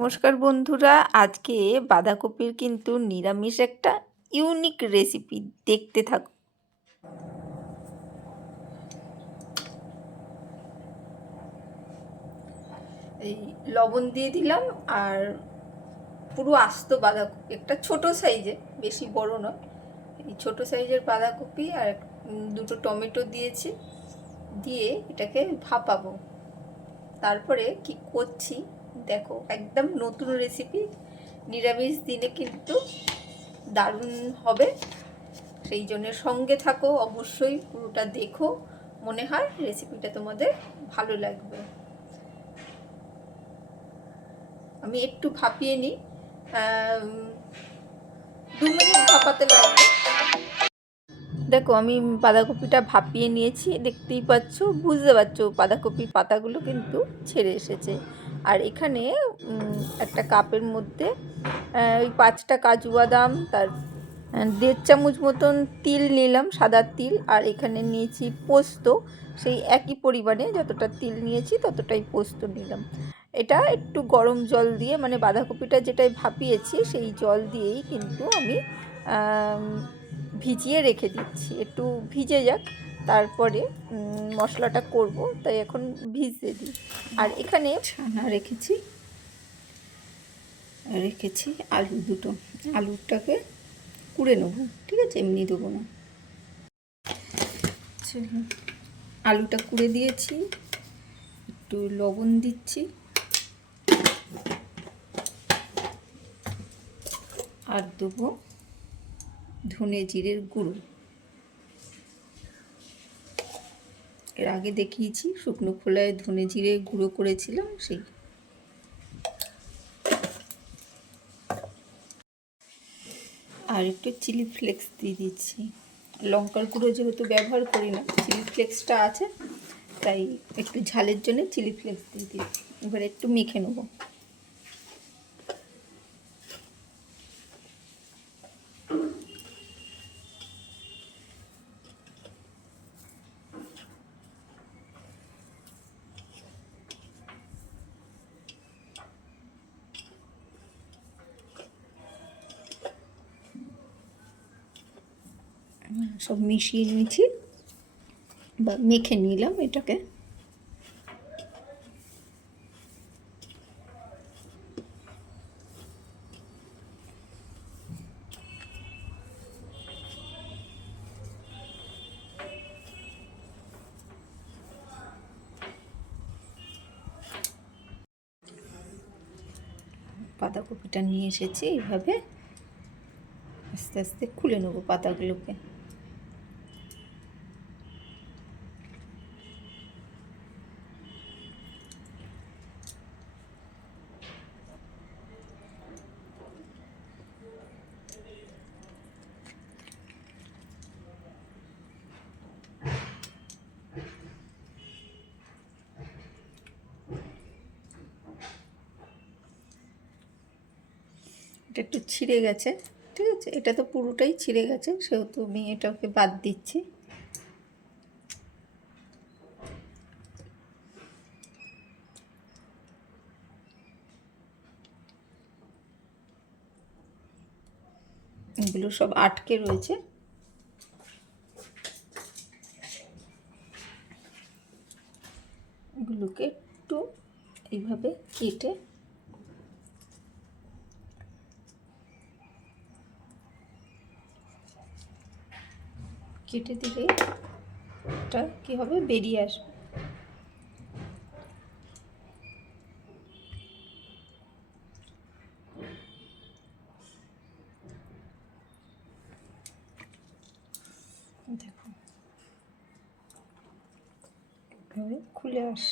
নমস্কার বন্ধুরা। আজকে বাঁধাকপির কিন্তু নিরামিষ একটা ইউনিক রেসিপি দেখতে থাকো এই লবণ দিয়ে দিলাম আর পুরো আস্ত বাঁধাকপি একটা ছোট সাইজে, বেশি বড় নয়। এই ছোট সাইজের বাঁধাকপি আর দুটো টমেটো দিয়েছি। দিয়ে এটাকে ভাপাবো। তারপরে কি করছি দেখো, একদম নতুন রেসিপি নিরামিষ দিনে কিন্তু দারুণ হবে। সেই জন্য সঙ্গে থাকো, অবশ্যই পুরোটা দেখো, মনে হয় রেসিপিটা তোমাদের ভালো লাগবে। আমি একটু ভাপিয়ে নিই। দু মিনিট ভাপাতে লাগবে। দেখো, আমি বাঁধাকপিটা ভাপিয়ে নিয়েছি, দেখতেই পাচ্ছ, বুঝতে পারছ, বাঁধাকপির পাতাগুলো কিন্তু ছেড়ে এসেছে। আর এখানে একটা কাপের মধ্যে ওই পাঁচটা কাজু বাদাম, তার দেড় চামচ মতন তিল নিলাম, সাদা তিল, আর এখানে নিয়েছি পোস্ত। সেই একই পরিমাণে যতটা তিল নিয়েছি, ততটাই পোস্ত নিলাম। এটা একটু গরম জল দিয়ে মানে বাঁধাকপিটা যেটাই ভাপিয়েছি, সেই জল দিয়েই কিন্তু আমি ভিজিয়ে রেখে দিচ্ছি। একটু ভিজে যাক। তারপরে মশলাটা করব, তাই এখন ভিজতে দিই। আর এখানে ছানা রেখেছি। রেখেছি আলু দুটো। আলুটাকে কুড়ে নেব, ঠিক আছে? এমনি দেবো না। আলুটা কুড়ে দিয়েছি, একটু লবণ দিচ্ছি। আর দেবো ধনে জিরের গুঁড়ো। এর আগে দেখিয়েছি, শুকনো খোলায় ধনে জিরে গুঁড়ো করেছিলাম, সেই। আর একটু চিলি ফ্লেক্স দিয়ে দিচ্ছি। লঙ্কার গুঁড়ো যেহেতু ব্যবহার করি না, চিলি ফ্লেক্সটা আছে, তাই একটু ঝালের জন্য চিলি ফ্লেক্স দিয়ে দিচ্ছি। এবার একটু মেখে নেব। সব মিশিয়ে নিয়েছি বা মেখে নিলাম এটাকে। বাঁধাকপিটা নিয়ে এসেছি এইভাবে। আস্তে আস্তে খুলে নেব পাতাগুলোকে। এটা একটু ছিঁড়ে গেছে, ঠিক আছে? এটা তো পুরোটাই ছিঁড়ে গেছে, সেহেতু আমি এটাকে বাদ দিচ্ছি। এগুলো সব আটকে রয়েছে। এগুলোকে একটু এইভাবে কেটে কেটে দিলে এটা কী হবে? বেরিয়ে আসবে। দেখো। খুলে আস।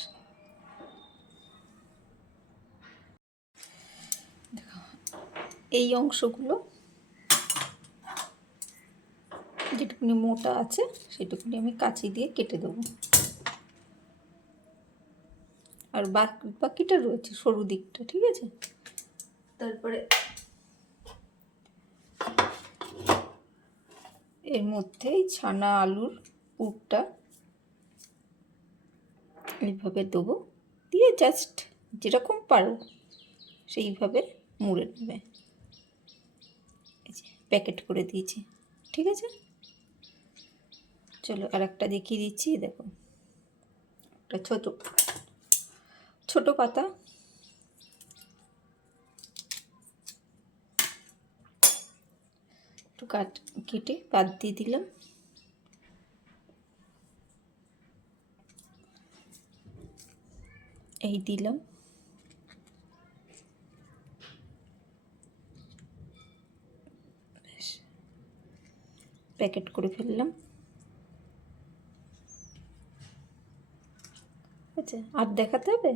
এই অংশগুলো যেটুকুনি মোটা আছে, সেটুকুনি আমি কাঁচি দিয়ে কেটে দেবো। আর বাকি, বাকিটা রয়েছে সরু দিকটা, ঠিক আছে? তারপরে এর মধ্যেই ছানা আলুর পুরটা এইভাবে দেবো। দিয়ে জাস্ট যেরকম পারো, সেইভাবে মুড়ে নেবে। প্যাকেট করে দিয়েছি, ঠিক আছে? চলো আর একটা দেখিয়ে দিচ্ছি দেখো। একটা ছোট ছোট পাতা। একটু কাট, কেটে বাদ দিয়ে দিলাম। এই দিলাম। প্যাকেট করে ফেললাম। আচ্ছা আর দেখাতে হবে?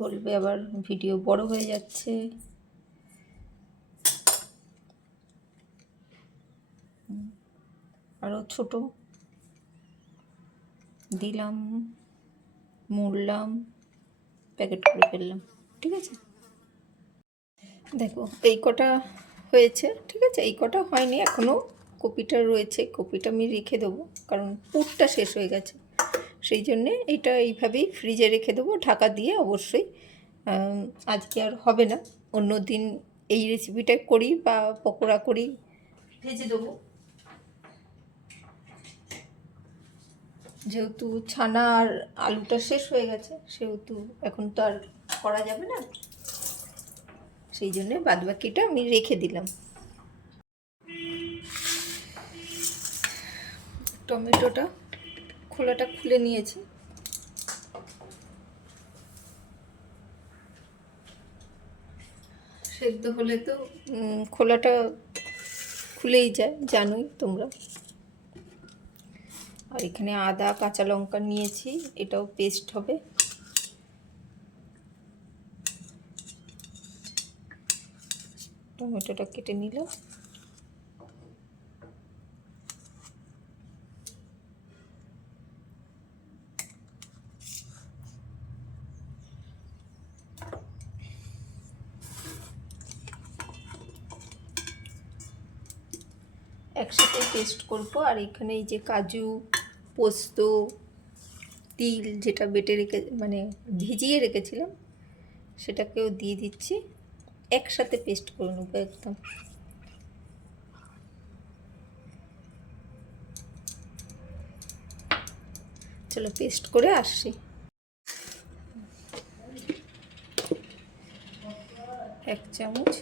বলবে আবার ভিডিও বড় হয়ে যাচ্ছে। আরও ছোট। দিলাম, মুড়লাম, প্যাকেট করে ফেললাম। ঠিক আছে? দেখো, এই কটা হয়েছে, ঠিক আছে? এই কটা হয়নি এখনও কপিটা রয়েছে, কপিটা আমি রেখে দেবো, কারণ পুরটা শেষ হয়ে গেছে। সেই জন্যে এটা এইভাবেই ফ্রিজে রেখে দেবো, ঢাকা দিয়ে অবশ্যই। আজকে আর হবে না, অন্য দিন এই রেসিপিটা করি বা পকোড়া করি, ভেজে দেবো। যেহেতু ছানা আর আলুটা শেষ হয়ে গেছে, সেহেতু এখন তো আর করা যাবে না। সেই জন্য বাদবাকিটা আমি রেখে দিলাম। টমেটোটা খোলাটা খুলে নিয়েছি। সেদ্ধ হলে তো খোলাটা খুলেই যায়, জানোই তোমরা। আর এখানে আদা, কাঁচা লঙ্কা নিয়েছি, এটাও পেস্ট হবে। টমেটোটা কেটে নিলাম একসাথে পেস্ট করব, আর এখানে এই যে কাজু, পোস্ত, তিল যেটা বেটে রেখে মানে ভিজিয়ে রেখেছিলাম, সেটাকেও দিয়ে দিচ্ছি। একসাথে পেস্ট করে নেব একদম। চলো পেস্ট করে আসছি। এক চামচ,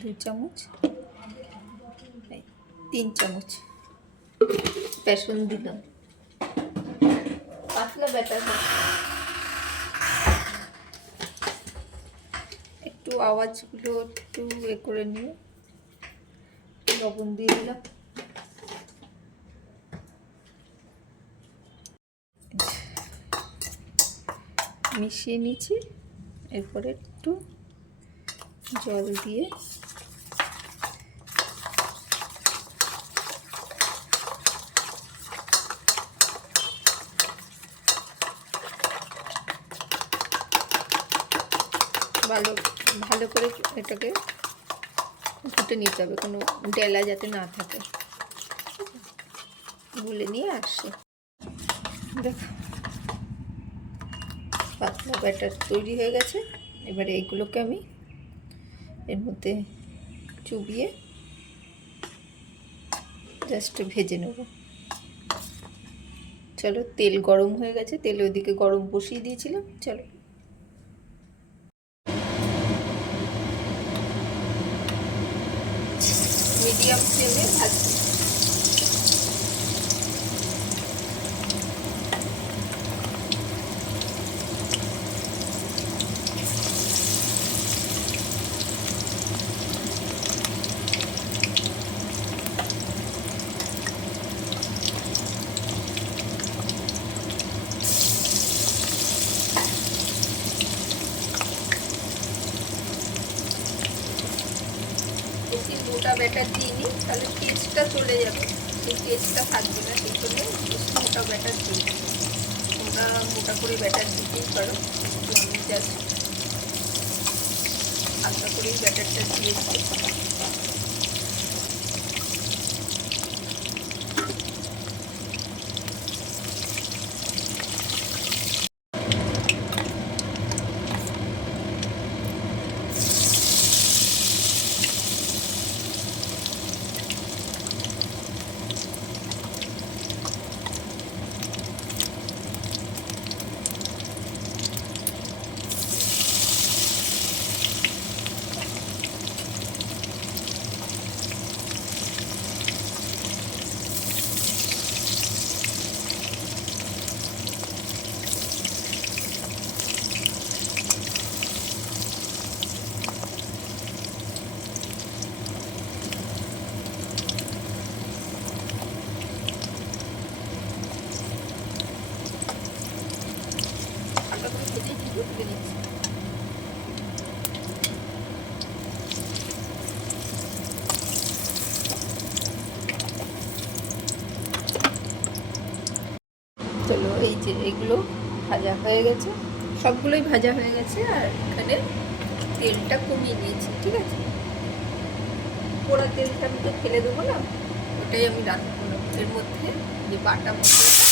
দু চামচ। তিন চামচ। বেসন দিলাম। পাতলা ব্যাটার। একটু আওয়াজগুলো একটু এ করে নিয়ে লবণ দিয়ে দিলাম। মিশিয়ে নিচ্ছি। এরপরে একটু জল দিয়ে ভালো ভালো করে এটাকে ফুটে নিতে হবে, কোনো ডেলা যাতে না থাকে। গুলে নিয়ে আসছে। দেখো, পাতলা ব্যাটার তৈরি হয়ে গেছে। এবারে এইগুলোকে আমি এর মধ্যে চুবিয়ে জাস্ট ভেজে নেব। চলো, তেল গরম হয়ে গেছে, তেল ওইদিকে গরম বসিয়ে দিয়েছিলাম। চলো। মিডিয়াম ফ্লেমে ভাজবো ব্যাটার দিইনি তাহলে টেস্টটা চলে যাবে। সেই টেস্টটা থাকবে না, সেই জন্য মোটা ব্যাটার দিই। তোমরা মোটা করে ব্যাটার দিতেই পারো আমি জাস্ট আলাদা করেই ব্যাটারটা দিয়েছি যে এগুলো ভাজা হয়ে গেছে। সবগুলোই ভাজা হয়ে গেছে আর এখানে তেলটা কমিয়ে দিয়েছি ঠিক আছে? পোড়া তেলটা আমি তো ফেলে দেবো না, ওটাই আমি রাখব এর মধ্যে যে বাটা মশলাটা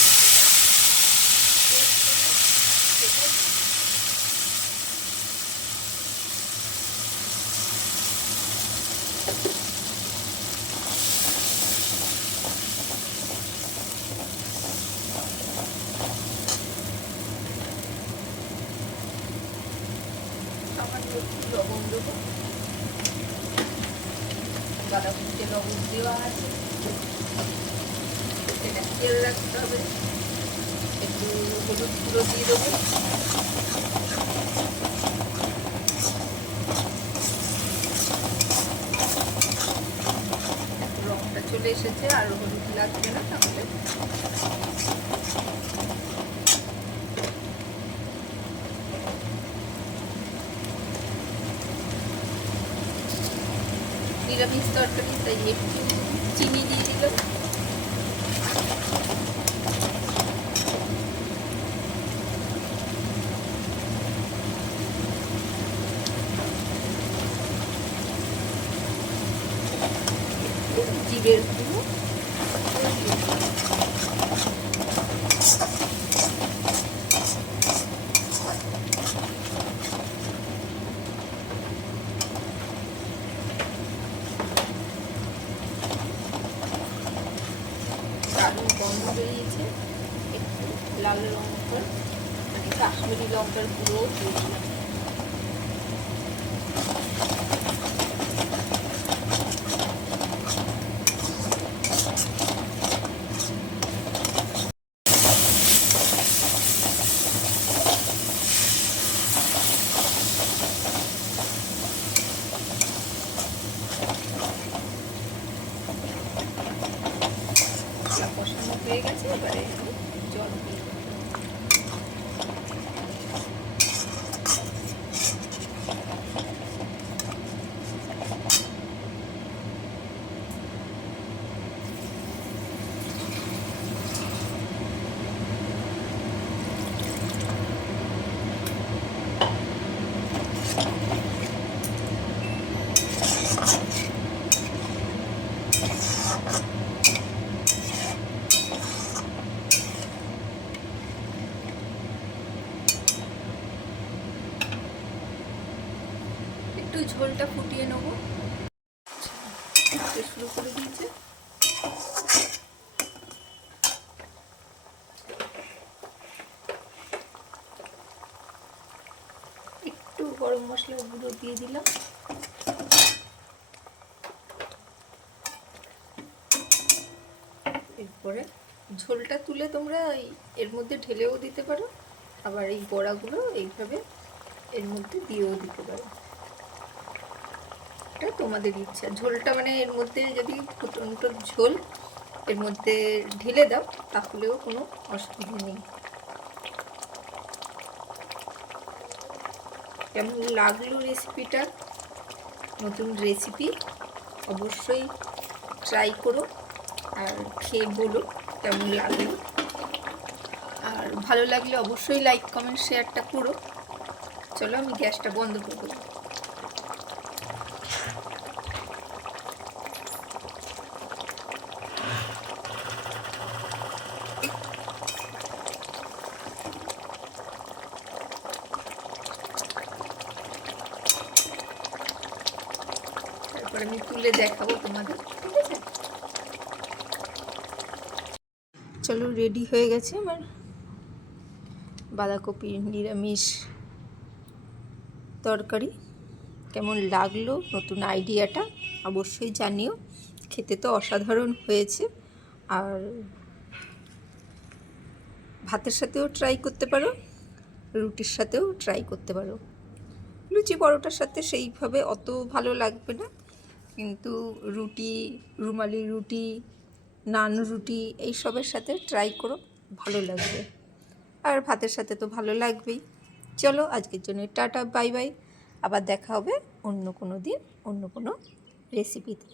সামান্য একটু লবণ দেবো বাঁধাকপিতে লবণ দেওয়া আছে এটা তেল রাখতে হবে একটু হলুদ গুঁড়ো দিয়ে দেবো রংটা চলে এসেছে আর হলুদ লাগবে না তাহলে। নিরামিষ তরকারি তাই একটু চিনি দিয়ে দিলাম জিরের গুঁড়ো দারুণ গন্ধ বেরিয়েছে একটু লাল লঙ্কার মানে কাশ্মীরি লঙ্কার গুঁড়ো দিয়েছিলাম মশলা কষানো হয়ে গেছে এবারে আমি জল দিয়ে দেবো। একটু ঝোলটা ফুটিয়ে নেব ফুটতে শুরু করে দিয়েছে একটু গরম মশলা গুঁড়ো দিয়ে দিলাম। এরপরে ঝোলটা তুলে তোমরা এর মধ্যে ঢেলেও দিতে পারো, আবার এই বড়াগুলো এইভাবে এর মধ্যে দিয়েও দিতে পারো। এটা তোমাদের ইচ্ছা। ঝোলটা মানে এর মধ্যে যদি ফুটন্ত ঝোল এর মধ্যে ঢেলে দাও, তাহলেও কোনো অসুবিধা নেই। কেমন লাগল রেসিপিটা নতুন রেসিপি অবশ্যই ট্রাই করো আর খেয়ে বলো কেমন লাগল। আর ভালো লাগলে অবশ্যই লাইক কমেন্ট শেয়ারটা করো। চলো আমি গ্যাসটা বন্ধ করে দেবো তারপর আমি তুলে দেখাবো তোমাদের চলো রেডি হয়ে গেছে আমার বাঁধাকপি নিরামিষ তরকারি। কেমন লাগল? নতুন আইডিয়াটা অবশ্যই জানিও। খেতে তো অসাধারণ হয়েছে। আর ভাতের সাথেও ট্রাই করতে পারো, রুটির সাথেও ট্রাই করতে পারো। লুচি পরোটার সাথে সেইভাবে অত ভালো লাগবে না। কিন্তু রুটি, রুমালি রুটি, নান রুটি এইসবের সাথে ট্রাই করো, ভালো লাগবে। আর ভাতের সাথে তো ভালো লাগবেই। চলো আজকের জন্য টাটা বাই বাই আবার দেখা হবে অন্য কোনো দিন, অন্য কোনো রেসিপিতে